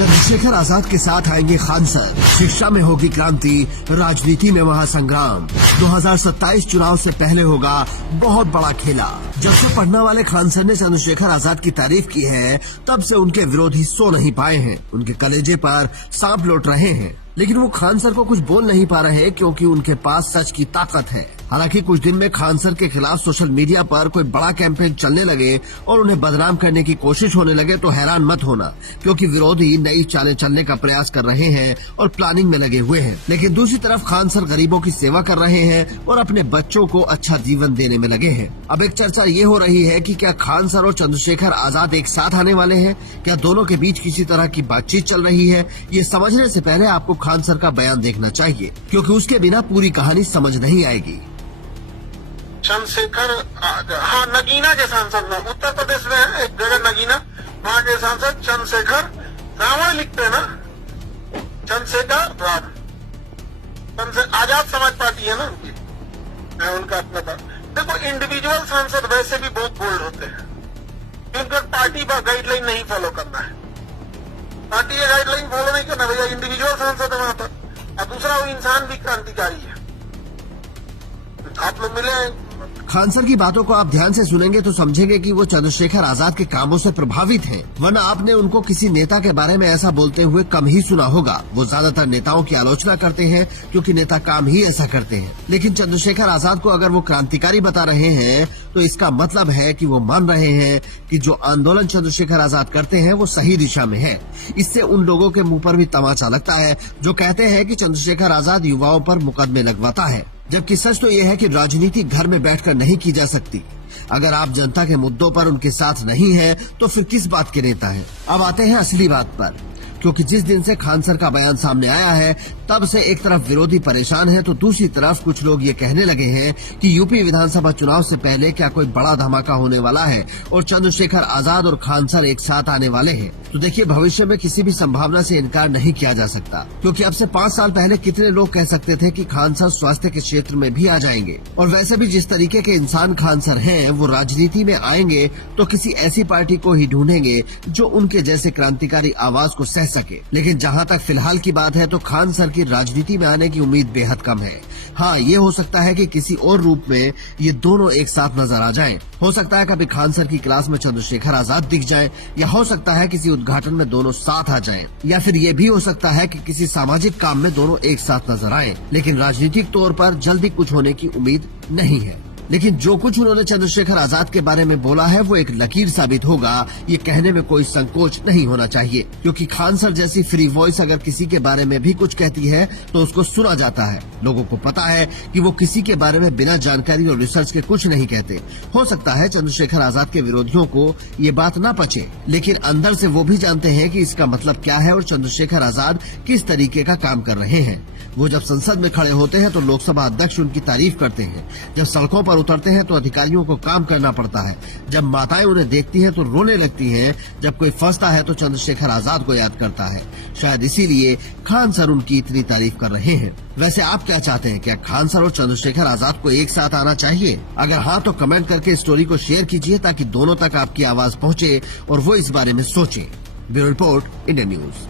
चंद्रशेखर आजाद के साथ आएंगे खान सर, शिक्षा में होगी क्रांति, राजनीति में महासंग्राम। 2027 चुनाव से पहले होगा बहुत बड़ा खेला। जब से पढ़ने वाले खान सर ने चंद्रशेखर आजाद की तारीफ की है, तब से उनके विरोधी सो नहीं पाए हैं। उनके कलेजे पर सांप लौट रहे हैं, लेकिन वो खान सर को कुछ बोल नहीं पा रहे क्योंकि उनके पास सच की ताकत है। हालांकि कुछ दिन में खान सर के खिलाफ सोशल मीडिया पर कोई बड़ा कैंपेन चलने लगे और उन्हें बदनाम करने की कोशिश होने लगे तो हैरान मत होना, क्योंकि विरोधी नई चालें चलने का प्रयास कर रहे हैं और प्लानिंग में लगे हुए हैं। लेकिन दूसरी तरफ खान सर गरीबों की सेवा कर रहे हैं और अपने बच्चों को अच्छा जीवन देने में लगे हैं। अब एक चर्चा ये हो रही है कि क्या खान सर और चंद्रशेखर आजाद एक साथ आने वाले हैं? क्या दोनों के बीच किसी तरह की बातचीत चल रही है? ये समझने से पहले आपको खान सर का बयान देखना चाहिए, क्योंकि उसके बिना पूरी कहानी समझ नहीं आएगी। चंद्रशेखर, हाँ, नगीना के सांसद में, उत्तर प्रदेश में है एक जगह नगीना, वहाँ के सांसद चंद्रशेखर रावण लिखते हैं ना, चंद्रशेखर रावण, आजाद समाज पार्टी है ना उनकी, मैं उनका अपना था। देखो, इंडिविजुअल सांसद वैसे भी बहुत बोल्ड होते हैं, क्योंकि पार्टी का गाइडलाइन नहीं फॉलो करना है, पार्टी का गाइडलाइन फॉलो नहीं करना भैया, इंडिविजुअल सांसद है वहां पर। और दूसरा, वो इंसान भी क्रांतिकारी है। आप लोग मिले हैं। खान सर की बातों को आप ध्यान से सुनेंगे तो समझेंगे कि वो चंद्रशेखर आजाद के कामों से प्रभावित हैं, वरना आपने उनको किसी नेता के बारे में ऐसा बोलते हुए कम ही सुना होगा। वो ज्यादातर नेताओं की आलोचना करते हैं क्योंकि नेता काम ही ऐसा करते हैं। लेकिन चंद्रशेखर आजाद को अगर वो क्रांतिकारी बता रहे हैं तो इसका मतलब है कि वो मान रहे हैं कि जो आंदोलन चंद्रशेखर आजाद करते हैं वो सही दिशा में है। इससे उन लोगों के मुंह पर भी तमाचा लगता है जो कहते हैं कि चंद्रशेखर आजाद युवाओं पर मुकदमे लगवाता है, जबकि सच तो यह है कि राजनीति घर में बैठकर नहीं की जा सकती। अगर आप जनता के मुद्दों पर उनके साथ नहीं है तो फिर किस बात के नेता हैं? अब आते हैं असली बात पर, क्योंकि जिस दिन से खान सर का बयान सामने आया है तब से एक तरफ विरोधी परेशान है तो दूसरी तरफ कुछ लोग ये कहने लगे हैं कि यूपी विधानसभा चुनाव से पहले क्या कोई बड़ा धमाका होने वाला है और चंद्रशेखर आजाद और खान सर एक साथ आने वाले हैं। तो देखिए, भविष्य में किसी भी संभावना से इनकार नहीं किया जा सकता, क्योंकि अब से 5 साल पहले कितने लोग कह सकते थे कि खान सर स्वास्थ्य के क्षेत्र में भी आ जाएंगे। और वैसे भी जिस तरीके के इंसान खान सर हैं, वो राजनीति में आएंगे तो किसी ऐसी पार्टी को ही ढूंढेंगे जो उनके जैसे क्रांतिकारी आवाज को सह सके। लेकिन जहाँ तक फिलहाल की बात है तो खान सर की राजनीति में आने की उम्मीद बेहद कम है। हाँ, ये हो सकता है कि किसी और रूप में ये दोनों एक साथ नजर आ जाएं। हो सकता है कभी खान सर की क्लास में चंद्रशेखर आजाद दिख जाए, या हो सकता है किसी उद्घाटन में दोनों साथ आ जाएं, या फिर ये भी हो सकता है कि किसी सामाजिक काम में दोनों एक साथ नजर आएं। लेकिन राजनीतिक तौर पर जल्दी कुछ होने की उम्मीद नहीं है। लेकिन जो कुछ उन्होंने चंद्रशेखर आजाद के बारे में बोला है वो एक लकीर साबित होगा, ये कहने में कोई संकोच नहीं होना चाहिए, क्योंकि खान सर जैसी फ्री वॉइस अगर किसी के बारे में भी कुछ कहती है तो उसको सुना जाता है। लोगों को पता है कि वो किसी के बारे में बिना जानकारी और रिसर्च के कुछ नहीं कहते। हो सकता है चंद्रशेखर आजाद के विरोधियों को ये बात न पचे, लेकिन अंदर से वो भी जानते हैं कि इसका मतलब क्या है और चंद्रशेखर आजाद किस तरीके का काम कर रहे हैं। वो जब संसद में खड़े होते हैं तो लोकसभा अध्यक्ष उनकी तारीफ करते हैं, जब सड़कों पर उतरते हैं तो अधिकारियों को काम करना पड़ता है, जब माताएं उन्हें देखती हैं तो रोने लगती हैं, जब कोई फंसता है तो चंद्रशेखर आजाद को याद करता है। शायद इसीलिए खान सर उनकी इतनी तारीफ कर रहे हैं। वैसे आप क्या चाहते हैं? क्या खान सर और चंद्रशेखर आजाद को एक साथ आना चाहिए? अगर हाँ तो कमेंट करके स्टोरी को शेयर कीजिए ताकि दोनों तक आपकी आवाज पहुँचे और वो इस बारे में सोचे। Bureau report, India news.